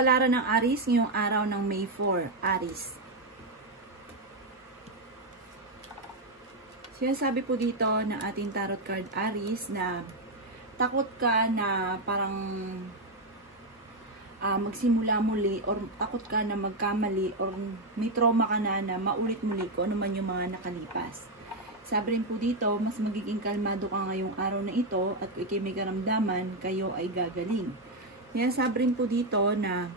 Kapalaran ng Aries ngayong araw ng May 4, Aries. Sinasabi po dito na ating tarot card Aries na takot ka na parang magsimula muli or takot ka na magkamali or may trauma ka na maulit muli kung ano man yung mga nakalipas. Sabi rin po dito, mas magiging kalmado ka ngayong araw na ito at kung ikay may karamdaman, kayo ay gagaling. Kaya sabi rin po dito na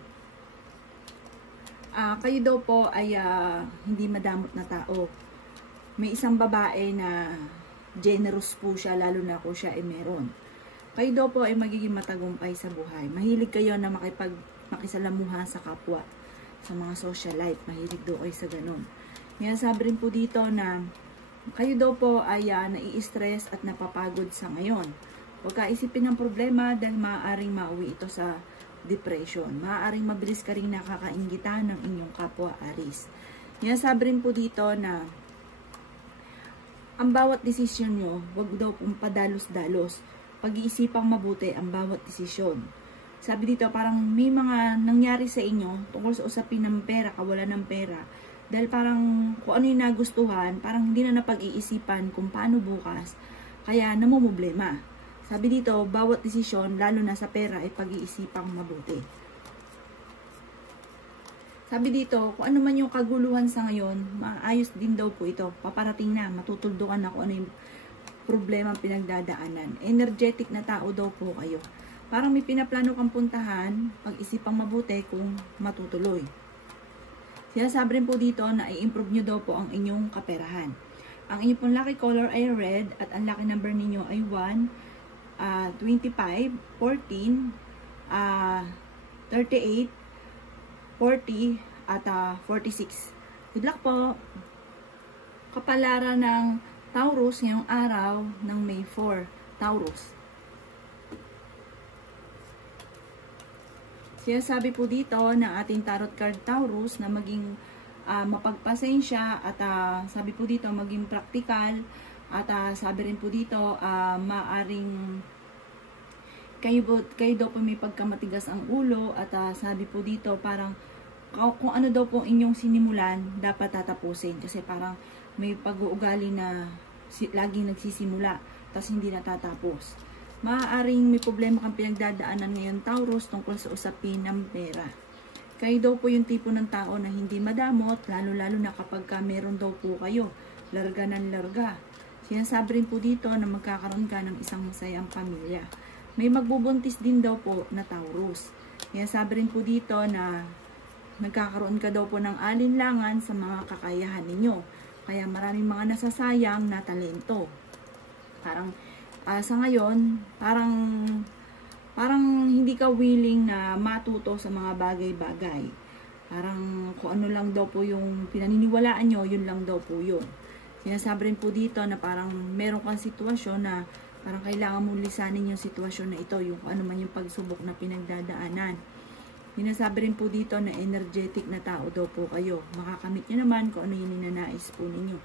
kayo daw po ay hindi madamot na tao. May isang babae na generous po siya, lalo na kung siya ay meron. Kayo daw po ay magiging matagumpay sa buhay. Mahilig kayo na makisalamuha sa kapwa, sa mga social life. Mahilig daw kayo sa ganun. Kaya sabi rin po dito na kayo daw po ay nai-stress at napapagod sa ngayon. Huwag ka isipin ng problema dahil maaaring mauwi ito sa depression. Maaaring mabilis ka rin nakakaingitan ng inyong kapwa Aries. Kaya sabi rin po dito na ang bawat desisyon nyo, huwag daw pong padalos-dalos. Pag-iisipang mabuti ang bawat desisyon. Sabi dito, parang may mga nangyari sa inyo tungkol sa usapin ng pera, kawalan ng pera. Dahil parang kung ano yung nagustuhan, parang hindi na napag-iisipan kung paano bukas. Kaya namumblema. Sabi dito, bawat desisyon, lalo na sa pera, ay pag-iisipang mabuti. Sabi dito, kung ano man yung kaguluhan sa ngayon, maayos din daw po ito. Paparating na, matutuldukan na kung ano yung problema pinagdadaanan. Energetic na tao daw po kayo. Parang may pinaplano kang puntahan, pag-isipang mabuti kung matutuloy. Sinasabi rin po dito na i-improve nyo daw po ang inyong kaperahan. Ang inyong pong lucky color ay red at ang lucky number ninyo ay 1, 25, 14, 38, 40, at 46. Good luck po! Kapalaran ng Taurus ngayong araw ng May 4, Taurus. Sinasabi po dito na ating tarot card Taurus na maging mapagpasensya at sabi po dito maging praktikal at sabi rin po dito maaring kayo daw po may pagkamatigas ang ulo at sabi po dito parang kung ano daw po inyong sinimulan dapat tatapusin kasi parang may pag-uugali na laging nagsisimula tapos hindi natatapos. Maaaring may problema kang pinagdadaanan ngayon Taurus tungkol sa usapin ng pera. Kayo daw po yung tipo ng tao na hindi madamot lalo na kapag meron daw po kayo larga ng larga. Sinasabi rin po dito na magkakaroon ka ng isang masayang pamilya. May magbubuntis din daw po na Taurus. Kaya sabi rin po dito na nagkakaroon ka daw po ng alinlangan sa mga kakayahan ninyo. Kaya maraming mga nasasayang na talento. Parang sa ngayon, parang hindi ka willing na matuto sa mga bagay-bagay. Parang kung ano lang daw po yung pinaniniwalaan nyo, yun lang daw po yun. Sinasabi rin po dito na parang meron kang sitwasyon na parang kailangan mong lisanin yung sitwasyon na ito, yung ano man yung pagsubok na pinagdadaanan. Sinasabi rin po dito na energetic na tao daw po kayo. Makakamit nyo naman kung ano yung ninanais po ninyo.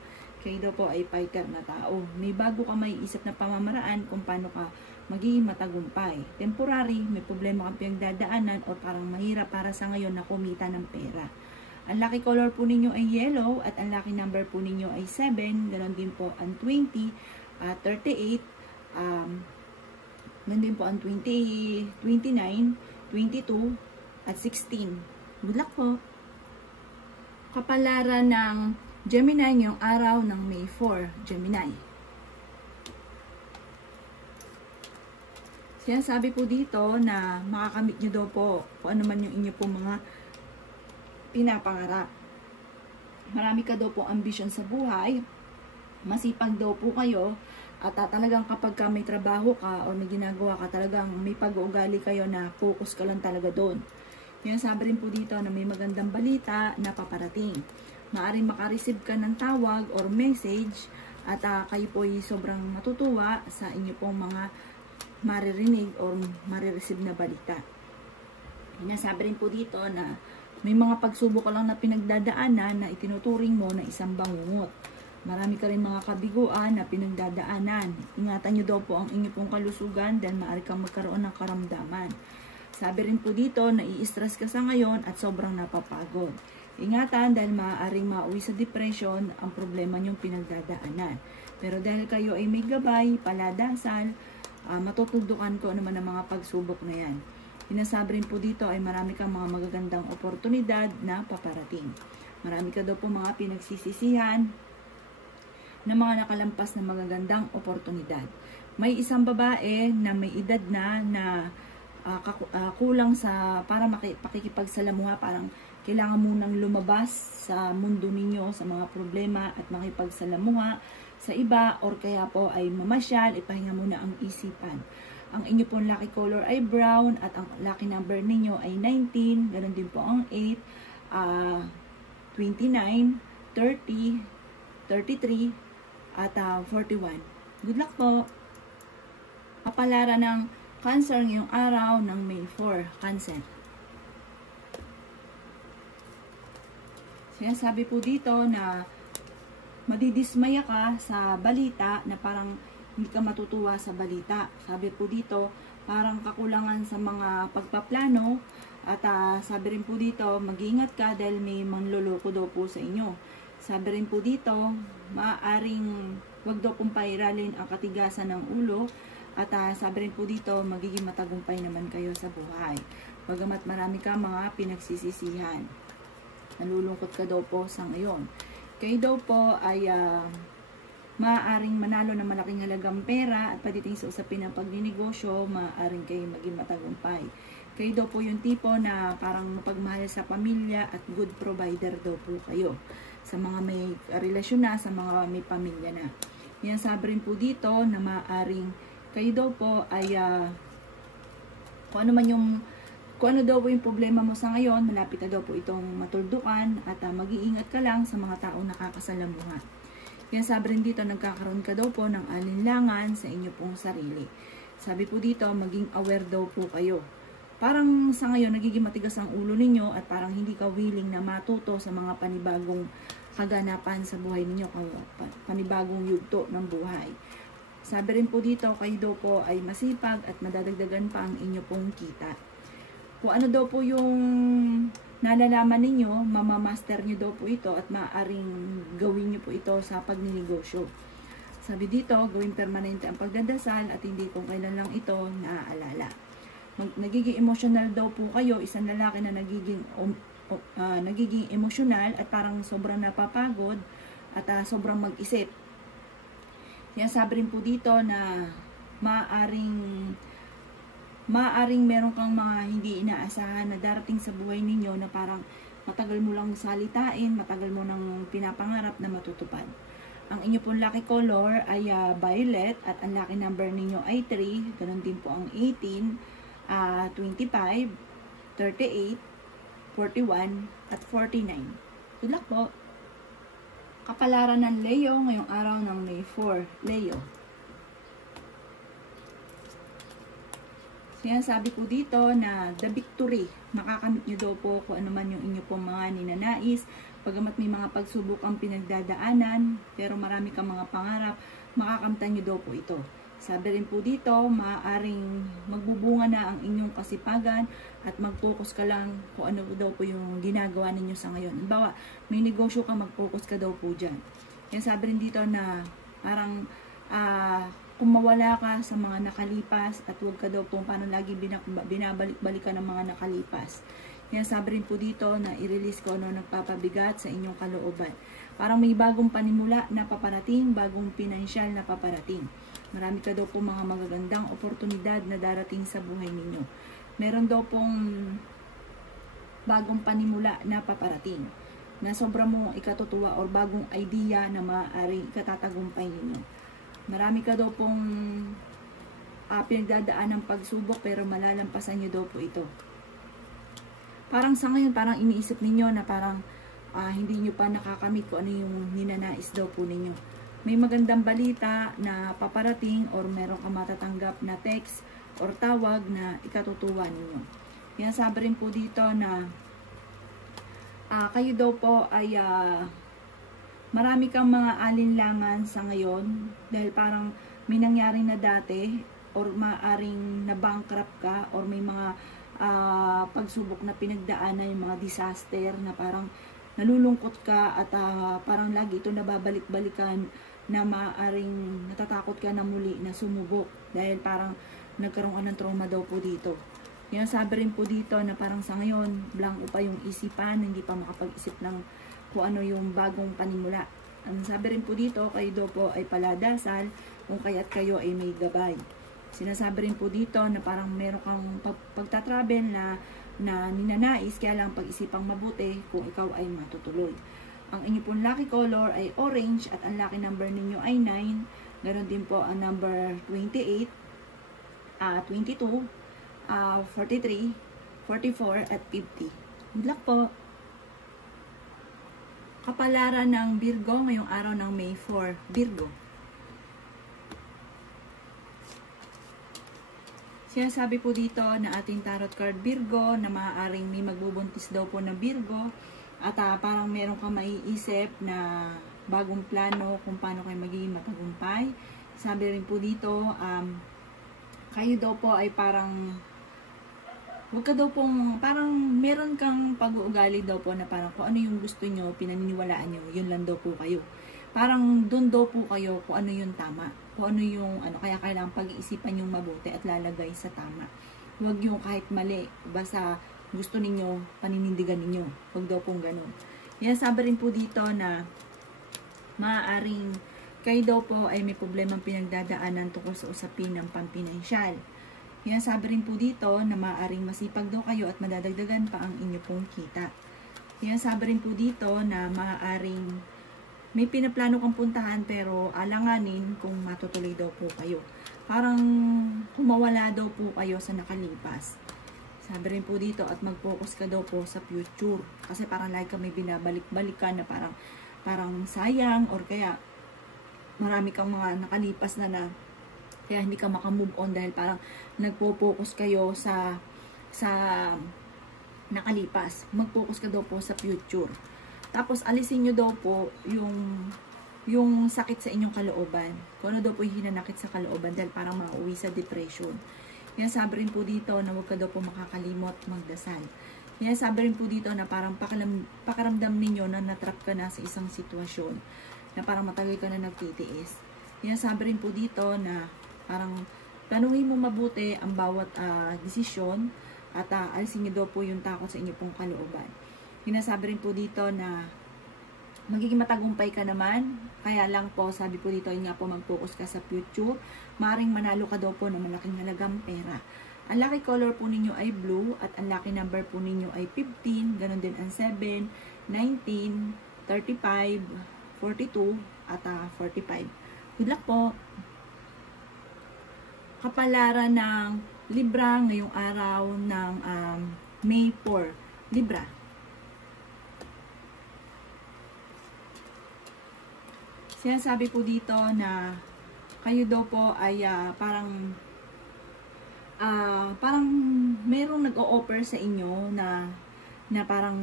Kayo daw po ay fighter na tao. May bago ka may isip na pamamaraan kung paano ka magiging matagumpay. Temporary, may problema kang pinagdadaanan o parang mahirap para sa ngayon na kumita ng pera. Ang lucky color po ninyo ay yellow at ang lucky number po ninyo ay 7. Ganon din po ang 20, 38, ganon din po ang 20, 29, 22, at 16. Good luck po! Kapalaran ng Gemini ngayong araw ng May 4, Gemini. Sinasabi po dito na makakamit nyo daw po kung ano man yung inyo po mga pinapangarap. Marami ka daw po ambisyon sa buhay. Masipag daw po kayo. At talagang kapag ka may trabaho ka o may ginagawa ka, talagang may pag-uugali kayo na focus ka lang talaga doon. Yan sabi rin po dito na may magandang balita na paparating. Maaring makareceive ka ng tawag or message at kayo po ay sobrang matutuwa sa inyo pong mga maririnig or marireceive na balita. Sinasabi rin po dito na may mga pagsubok ka lang na pinagdadaanan na itinuturing mo na isang bangungot. Marami ka rin mga kabiguan na pinagdadaanan. Ingatan nyo daw po ang inyong pong kalusugan dahil maaari kang magkaroon ng karamdaman. Sabi rin po dito, nai-stress ka sa ngayon at sobrang napapagod. Ingatan dahil maaaring mauwi sa depression ang problema niyong pinagdadaanan. Pero dahil kayo ay may gabay, paladasal, matutudukan ko naman ang mga pagsubok na yan. Sinasabi rin po dito ay marami kang mga magagandang oportunidad na paparating. Marami ka daw po mga pinagsisisihan na mga nakalampas na magagandang oportunidad. May isang babae na may edad na kulang sa para pakikipagsalamuha, parang kailangan munang lumabas sa mundo ninyo sa mga problema at makipagsalamuha sa iba, or kaya po ay mamasyal, ipahinga muna ang isipan. Ang inyo pong lucky color ay brown at ang lucky number ninyo ay 19, ganoon din po ang 8, 29, 30, 33 at 41. Good luck po. Kapalara ng Cancer ngayong araw ng May 4, Cancer. Sinasabi po dito na madidismaya ka sa balita, na parang hindi ka matutuwa sa balita. Sabi po dito, parang kakulangan sa mga pagpaplano, at sabi rin po dito, mag-iingat ka dahil may manloloko daw po sa inyo. Sabi rin po dito, maaaring wag daw pong pairalin ang katigasan ng ulo. At sabi rin po dito, magiging matagumpay naman kayo sa buhay. Bagamat marami ka mga pinagsisisihan. Nalulungkot ka daw po sa ngayon. Kayo daw po ay maaaring manalo ng malaking halagang pera at pagdating sa usapin ng pagninegosyo, maaaring kayo maging matagumpay. Kayo daw po yung tipo na parang mapagmahal sa pamilya at good provider daw po kayo. Sa mga may relasyon na, sa mga may pamilya na. Yan, sabi rin po dito na maaaring kayo daw po ay kung ano daw po yung problema mo sa ngayon, malapit na daw po itong matuldukan, at mag-iingat ka lang sa mga taong nakakasalamuha. Yan, sabi rin dito, nagkakaroon ka daw po ng alinlangan sa inyo pong sarili. Sabi po dito, maging aware daw po kayo. Parang sa ngayon, nagiging matigas ang ulo ninyo at parang hindi ka willing na matuto sa mga panibagong kaganapan sa buhay ninyo, panibagong yugto ng buhay. Sabi rin po dito, kayo daw po ay masipag at madadagdagan pa ang inyo pong kita. Kung ano daw po yung nalalaman ninyo, mamamaster nyo daw po ito at maaaring gawin nyo po ito sa pagninegosyo. Sabi dito, gawing permanente ang pagdadasal at hindi kung kailan lang ito naaalala. Nagiging emotional daw po kayo, isang lalaki na nagiging emotional at parang sobrang napapagod at sobrang mag-isip. Yan, sabi rin po dito na maaaring meron kang mga hindi inaasahan na darating sa buhay ninyo na parang matagal mo lang salitain, matagal mo nang pinapangarap na matutupad. Ang inyo pong lucky color ay violet at ang lucky number ninyo ay 3, ganun din po ang 18, 25, 38, 41 at 49. Good luck po. Kapalaran ng Leo ngayong araw ng May 4, Leo. Sinasabi ko dito na the victory, makakamit nyo daw po kung ano man yung inyo pong mga ninanais. Pagamat may mga pagsubok ang pinagdadaanan, pero marami kang mga pangarap, makakamtan nyo daw po ito. Sabi rin po dito, maaaring magbubunga na ang inyong kasipagan at mag-focus ka lang kung ano daw po yung ginagawa ninyo sa ngayon. Halimbawa, may negosyo ka, mag-focus ka daw po dyan. Yan, sabi rin dito na parang kung mawala ka sa mga nakalipas at huwag ka daw po paano lagi binabalik-balikan ng mga nakalipas. Yan, sabi rin po dito na i-release ko ano nagpapabigat sa inyong kalooban. Parang may bagong panimula na paparating, bagong pinansyal na paparating. Marami ka daw po mga magagandang oportunidad na darating sa buhay ninyo. Meron daw pong bagong panimula na paparating na sobra mo ikatutuwa or bagong idea na maaaring ikatatagumpay ninyo. Marami ka daw pong pinagdadaan ng pagsubok pero malalampasan nyo daw po ito. Parang sa ngayon, parang iniisip ninyo na parang hindi nyo pa nakakamit kung ano yung ninanais daw po ninyo. May magandang balita na paparating or meron ka matatanggap na text or tawag na ikatutuwa ninyo. Yan, sabi rin po dito na kayo daw po ay marami kang mga alinlangan sa ngayon dahil parang may nangyari na dati or maaring na-bankrupt ka or may mga pagsubok na pinagdaanan, yung mga disaster na parang nalulungkot ka at parang lagi ito nababalik-balikan na maaaring natatakot ka na muli na sumubok dahil parang nagkaroon ka ng trauma daw po dito. Yan, sabi rin po dito na parang sa ngayon, blanco pa yung isipan, hindi pa makapag-isip ng kung ano yung bagong panimula. Ang sabi rin po dito, kayo daw po ay paladasal kung kaya't kayo ay may gabay. Sinasabi rin po dito na parang meron kang pagtatravel na ninanais, kaya lang pag-isipang mabuti kung ikaw ay matutuloy. Ang inyo pong lucky color ay orange at ang lucky number ninyo ay 9. Ganon din po ang number 28, 22, 43, 44 at 50. Good luck po! Kapalaran ng Virgo ngayong araw ng May 4. Virgo. Sinasabi po dito na ating tarot card Virgo na maaaring may magbubuntis daw po na Virgo at parang meron kang maiisip na bagong plano kung paano kayo magiging matagumpay. Sabi rin po dito, kayo daw po ay parang huwag ka daw pong, parang meron kang pag-uugali daw po na parang kung ano yung gusto nyo, pinaniniwalaan nyo, yun lang daw po kayo. Parang doon daw po kayo kung ano yung tama. Kung ano yung, kaya kailangan pag-iisipan yung mabuti at lalagay sa tama. Huwag yung kahit mali, basta gusto ninyo, paninindigan ninyo. Huwag daw pong ganun. Yan, sabi rin po dito na maaaring kayo daw po ay may problemang pinagdadaanan tungkol sa usapin ng pampinansyal. Yan, sabi rin po dito na maaaring masipag daw kayo at madadagdagan pa ang inyo pong kita. Yan, sabi rin po dito na maaaring may pinaplano kang puntahan pero alanganin kung matutuloy daw po kayo. Parang kumawala daw po kayo sa nakalipas. Sabi rin po dito at mag-focus ka daw po sa future. Kasi parang lagi ka may binabalik-balikan na parang sayang or kaya marami kang mga nakalipas na kaya hindi ka makamove on dahil parang nagpo-focus kayo sa nakalipas. Mag-focus ka daw po sa future. Tapos alisin nyo daw po yung sakit sa inyong kalooban. Kung ano daw po yung hinanakit sa kalooban dahil parang mauwi sa depression. Yan, sabi rin po dito na huwag ka daw po makakalimot magdasal. Yan, sabi rin po dito na parang pakaramdam ninyo na natrap ka na sa isang sitwasyon na parang matagal ka na nagtitiis. Yan, sabi rin po dito na parang planuhin mo mabuti ang bawat desisyon at alisin nyo daw po yung takot sa inyo pong kalooban. Sinasabi rin po dito na magiging matagumpay ka naman. Kaya lang po, sabi po dito, yun nga po, mag-focus ka sa future. Maring manalo ka daw po ng malaking halagang pera. Ang lucky color po ninyo ay blue at ang lucky number po ninyo ay 15. Ganon din ang 7, 19, 35, 42 at 45. Good luck po! Kapalaran ng Libra ngayong araw ng May 4. Libra. Sinasabi po dito na kayo daw po ay parang merong nag-o-offer sa inyo na parang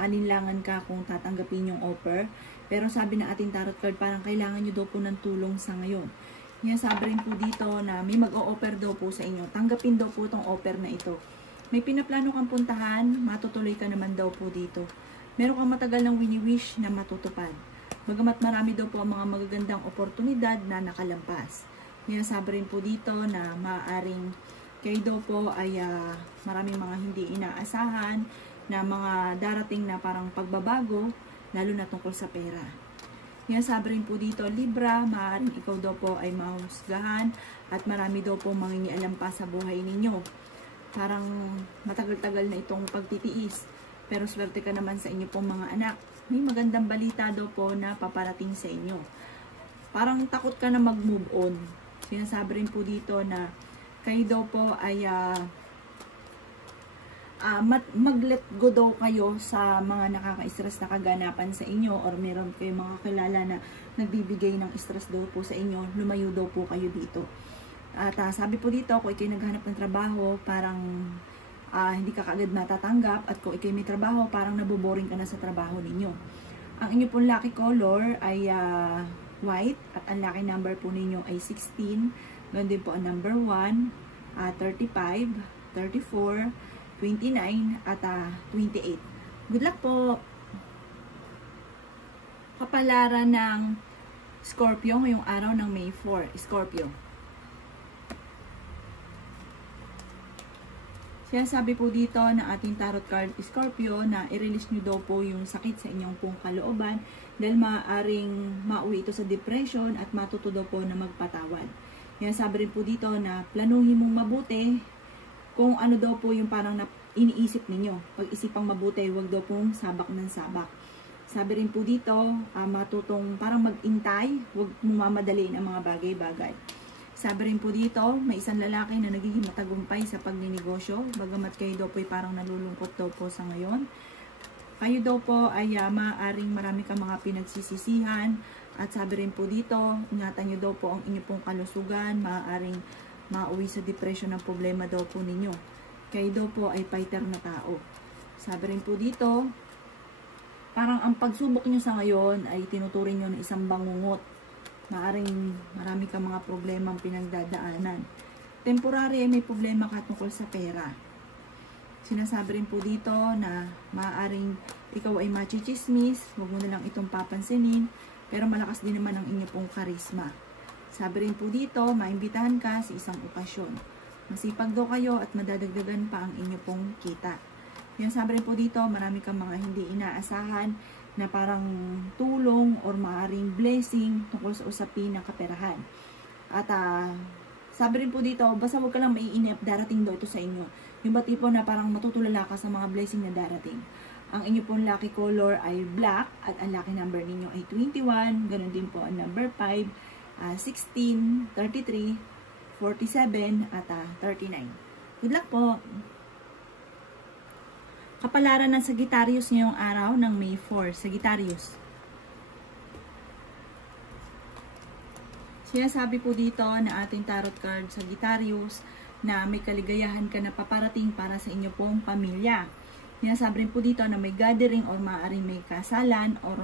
alinlangan ka kung tatanggapin yung offer. Pero sabi ng ating tarot card, parang kailangan nyo daw po ng tulong sa ngayon. Yan, sabi rin po dito na may mag-o-offer daw po sa inyo. Tanggapin daw po itong offer na ito. May pinaplano kang puntahan, matutuloy ka naman daw po dito. Meron kang matagal ng wini-wish na matutupad. Bagamat marami daw po ang mga magagandang oportunidad na nakalampas. Yan, sabi rin po dito na maaaring kayo daw po ay maraming mga hindi inaasahan na mga darating na parang pagbabago, lalo na tungkol sa pera. Yan, sabi rin po dito, Libra, maaaring ikaw daw po ay mahusgahan at marami daw po mangingialam pa sa buhay ninyo. Parang matagal-tagal na itong pagtitiis. Pero swerte ka naman sa inyo pong mga anak. May magandang balita daw po na paparating sa inyo. Parang takot ka na mag-move on. Sinasabi rin po dito na kayo daw po ay mag-let go daw kayo sa mga nakaka-stress na kaganapan sa inyo or meron kayo mga kilala na nagbibigay ng stress daw po sa inyo, lumayo daw po kayo dito. At sabi po dito, kung ikay naghanap ng trabaho, parang hindi ka kaagad matatanggap at kung ikay may trabaho, parang naboboring ka na sa trabaho ninyo. Ang inyo pong lucky color ay white at ang lucky number po ninyo ay 16. Ganoon din po ang number 1, 35, 34, 29, at 28. Good luck po! Kapalaran ng Scorpio ngayong araw ng May 4. Scorpio. Sinasabi po dito na ating tarot card Scorpio na i-release nyo daw po yung sakit sa inyong pong kalooban dahil maaaring mauwi ito sa depression at matuto daw po na magpatawad. Sinasabi rin po dito na planuhin mong mabuti kung ano daw po yung parang iniisip ninyo. Pag-isipang mabuti, huwag daw pong sabak ng sabak. Sabi rin po dito, matutong parang mag-intay, huwag mamadaliin ang mga bagay-bagay. Sabi rin po dito, may isang lalaki na nagiging matagumpay sa pagninegosyo, bagamat kayo daw po ay parang nalulungkot daw po sa ngayon. Kayo daw po ay maaaring marami kang mga pinagsisisihan, at sabi rin po dito, ingatan nyo daw po ang inyong pong kalusugan, maaaring mauwi sa depression ng problema daw po ninyo. Kayo daw po ay fighter na tao. Sabi rin po dito, parang ang pagsubok nyo sa ngayon ay tinuturing nyo ng isang bangungot. Maaring marami kang mga problemang pinagdadaanan. Temporary ay may problema ka tungkol sa pera. Sinasabi rin po dito na maaring ikaw ay machichismis, huwag mo na lang itong papansinin, pero malakas din naman ang inyo pong karisma. Sabi rin po dito, maimbitahan ka sa isang okasyon. Masipag daw kayo at madadagdagan pa ang inyo pong kita. Yan, sabi rin po dito, marami kang mga hindi inaasahan na parang tulong or maaaring blessing tungkol sa usapin ng kaperahan. At sabi rin po dito, basta huwag ka lang maiinip, darating daw ito sa inyo. Yung ba tipo na parang matutulala ka sa mga blessing na darating. Ang inyo pong lucky color ay black at ang lucky number ninyo ay 21. Ganun din po ang number 5, 16, 33, 47, at 39. Good luck po! Kapalaran ng Sagittarius ngayong araw ng May 4. Sagittarius. Sinasabi po dito na ating tarot card Sagittarius na may kaligayahan ka na paparating para sa inyo pong pamilya. Sinasabi rin po dito na may gathering or maaaring may kasalan or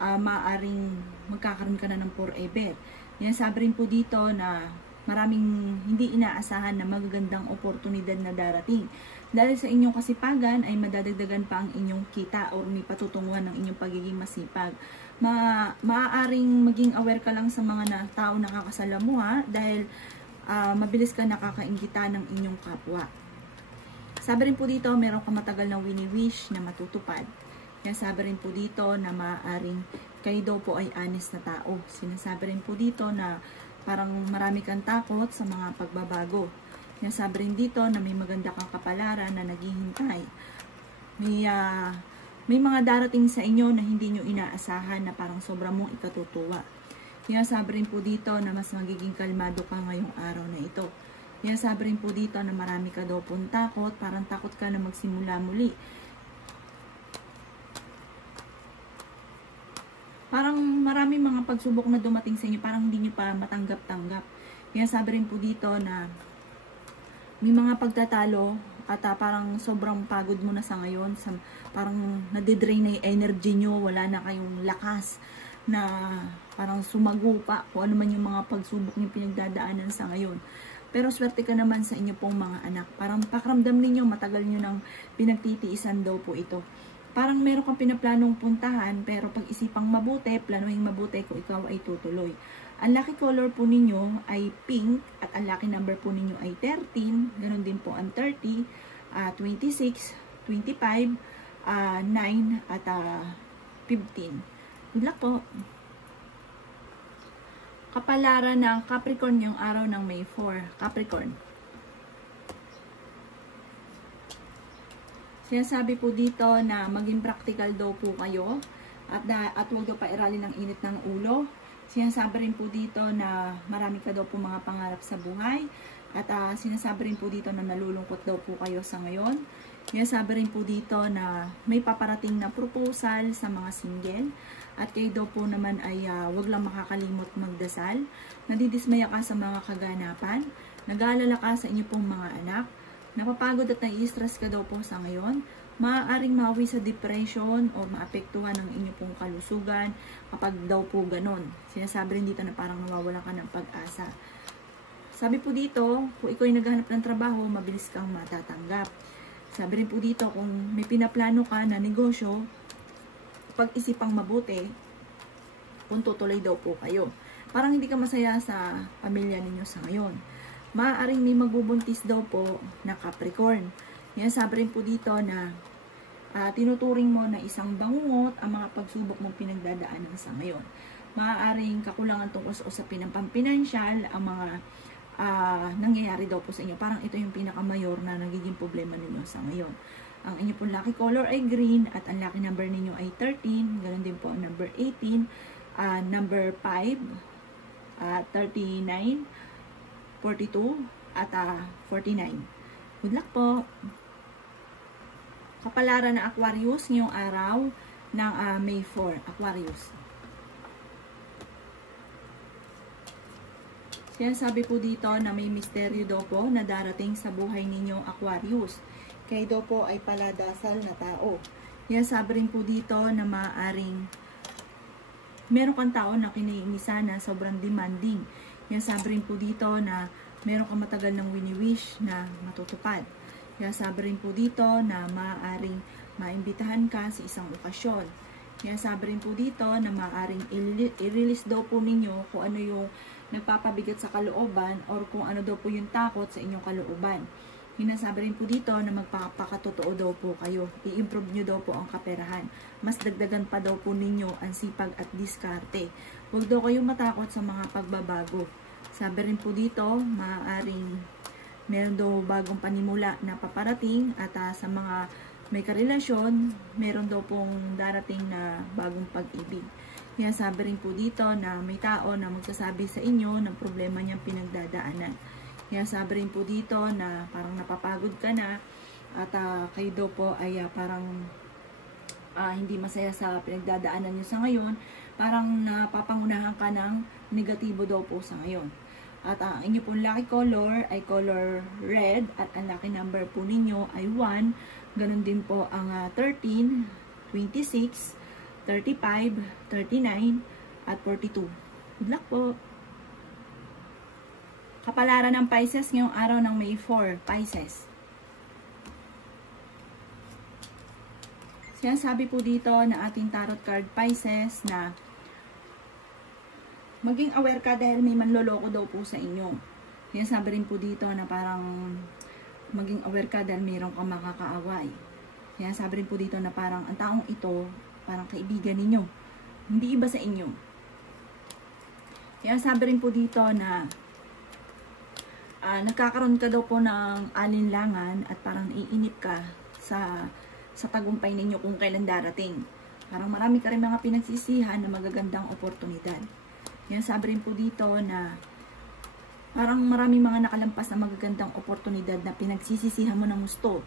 maaaring magkakaroon ka na ng forever. Sinasabi rin po dito na maraming hindi inaasahan na magagandang oportunidad na darating. Dahil sa inyong kasipagan ay madadagdagan pa ang inyong kita or may patutunguhan ng inyong pagiging masipag. Maaaring maging aware ka lang sa mga tao na nakakasalamuha dahil mabilis ka nakakaingita ng inyong kapwa. Sabi rin po dito, meron ka matagal na wini-wish na matutupad. Kaya sabi rin po dito na maaaring kayo daw po ay honest na tao. Sinasabi rin po dito na parang marami kang takot sa mga pagbabago. Sabi rin dito na may maganda kang kapalaran na naghihintay. May mga darating sa inyo na hindi nyo inaasahan na parang sobrang mong ikatutuwa. Sabi rin po dito na mas magiging kalmado ka ngayong araw na ito. Sabi rin po dito na marami ka daw pong takot, parang takot ka na magsimula muli. Parang maraming mga pagsubok na dumating sa inyo, parang hindi nyo pa matanggap-tanggap. Sabi rin po dito na may mga pagtatalo at parang sobrang pagod mo na sa ngayon. Parang nadidrain na yung energy nyo, wala na kayong lakas na parang sumago pa kung ano man yung mga pagsubok nyo pinagdadaanan sa ngayon. Pero swerte ka naman sa inyo pong mga anak. Parang pakiramdam ninyo, matagal nyo nang pinagtitiisan daw po ito. Parang meron kang pinaplanong puntahan, pero pag-isipang mabuti, planuhin mabuti kung ikaw ay tutuloy. Ang lucky color po ninyo ay pink at ang lucky number po ninyo ay 13. Ganon din po ang 30, 26, 25, 9 at 15. Good luck po! Kapalaran ng Capricorn yung araw ng May 4. Capricorn. Sinasabi po dito na maging practical daw po kayo at huwag daw pairalin ng init ng ulo. Sinasabi rin po dito na marami ka daw po mga pangarap sa buhay at sinasabi rin po dito na nalulungkot daw po kayo sa ngayon. Sinasabi rin po dito na may paparating na proposal sa mga single at kayo daw po naman ay wag lang makakalimot magdasal. Nadidismaya ka sa mga kaganapan, nag-aalala ka sa inyo pong mga anak, napapagod at nai-stress ka daw po sa ngayon, maaaring mawi sa depression o maapektuhan ng inyo pong kalusugan kapag daw po ganon. Sinasabi rin dito na parang nawawalan ka ng pag-asa. Sabi po dito, kung ikaw ay naghahanap ng trabaho, mabilis kang matatanggap. Sabi rin po dito, kung may pinaplano ka na negosyo, pag-isipang mabuti, kung tutuloy daw po kayo. Parang hindi ka masaya sa pamilya ninyo sa ngayon. Maaaring may magbubuntis daw po na Capricorn. Yan, sabi rin po dito na tinuturing mo na isang bangungot ang mga pagsubok mong pinagdadaanan sa ngayon. Maaaring kakulangan tungkol sa usapin ng pampinansyal, ang mga nangyayari daw po sa inyo. Parang ito yung pinakamayor na nagiging problema ninyo sa ngayon. Ang inyo pong lucky color ay green at ang lucky number ninyo ay 13. Ganun din po ang number 18, number 5, 39, 42, at 49. Good luck po! Kapalaran ng Aquarius ngayong araw ng May 4. Aquarius. Kaya sabi po dito na may misteryo daw po na darating sa buhay ninyo, Aquarius. Kayo daw po ay paladasal na tao. Kaya sabi rin po dito na maaaring meron kang tao na kiniingisa na sobrang demanding. Kaya sabi rin po dito na meron kang matagal ng wini-wish na matutupad. Kaya sabi rin po dito na maaaring maimbitahan ka sa isang okasyon. Kaya sabi rin po dito na maaaring i-release daw po ninyo kung ano yung nagpapabigat sa kalooban or kung ano daw po yung takot sa inyong kalooban. Hinasabi rin po dito na magpapakatotoo daw po kayo. I-improve nyo daw po ang kaperahan. Mas dagdagan pa daw po ninyo ang sipag at diskarte. Huwag daw kayong matakot sa mga pagbabago. Sabi rin po dito, maaaring meron daw bagong panimula na paparating at sa mga may karelasyon, meron daw pong darating na bagong pag-ibig. Kaya sabi rin po dito na may tao na magsasabi sa inyo ng problema niyang pinagdadaanan. Kaya sabi rin po dito na parang napapagod ka na at kayo daw po ay parang hindi masaya sa pinagdadaanan niyo sa ngayon. Parang napapangunahan ka ng negatibo daw po sa ngayon. At ang inyo pong lucky color ay color red at ang lucky number po ninyo ay 1. Ganon din po ang 13, 26, 35, 39, at 42. Good luck po! Kapalaran ng Pisces ngayong araw ng May 4. Pisces. Sinasabi po dito na ating tarot card Pisces na maging aware ka dahil may manloloko daw po sa inyo. Sinasabi rin po dito na parang maging aware ka dahil mayroon kang makakaaway. Sinasabi rin po dito na parang ang taong ito parang kaibigan ninyo. Hindi iba sa inyo. Kaya sabi rin po dito na nagkakaroon ka daw po ng alinlangan at parang iinip ka sa tagumpay ninyo kung kailan darating. Parang marami ka rin mga pinagsisihan na magagandang oportunidad. Kaya sabi rin po dito na parang marami mga nakalampas na magagandang oportunidad na pinagsisisihan mo ng gusto.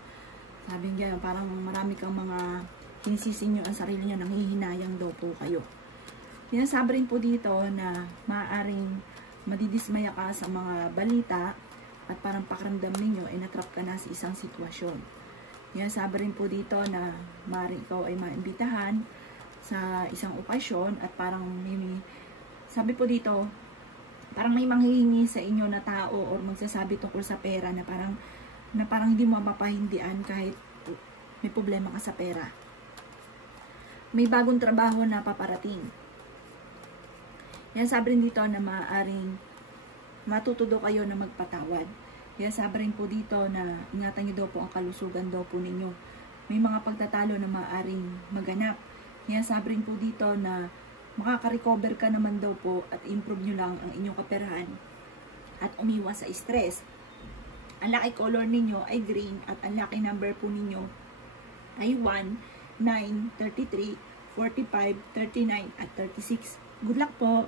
Sabi niya, parang marami kang mga kinisisi nyo ang sarili nyo, nanghihinayang daw po kayo. Sinasabi rin po dito na maaaring madidismaya ka sa mga balita at parang pakiramdam ninyo ay natrap ka na sa isang sitwasyon. Sinasabi rin po dito na maaaring ikaw ay maimbitahan sa isang okasyon at parang sabi po dito, parang may manghihingi sa inyo na tao or magsasabi tungkol sa pera na parang hindi mo mapapahindian kahit may problema ka sa pera. May bagong trabaho na paparating. Yan, sabi rin dito na maaaring matututo kayo na magpatawad. Yan, sabi rin po dito na ingatan nyo daw po ang kalusugan daw po ninyo. May mga pagtatalo na maaaring maganap. Yan, sabi rin po dito na makaka-recover ka naman daw po at improve nyo lang ang inyong kaperahan at umiwas sa stress. Ang lucky color ninyo ay green at ang lucky number po ninyo ay 1, 9, 33, 45, 39, at 36. Good luck po!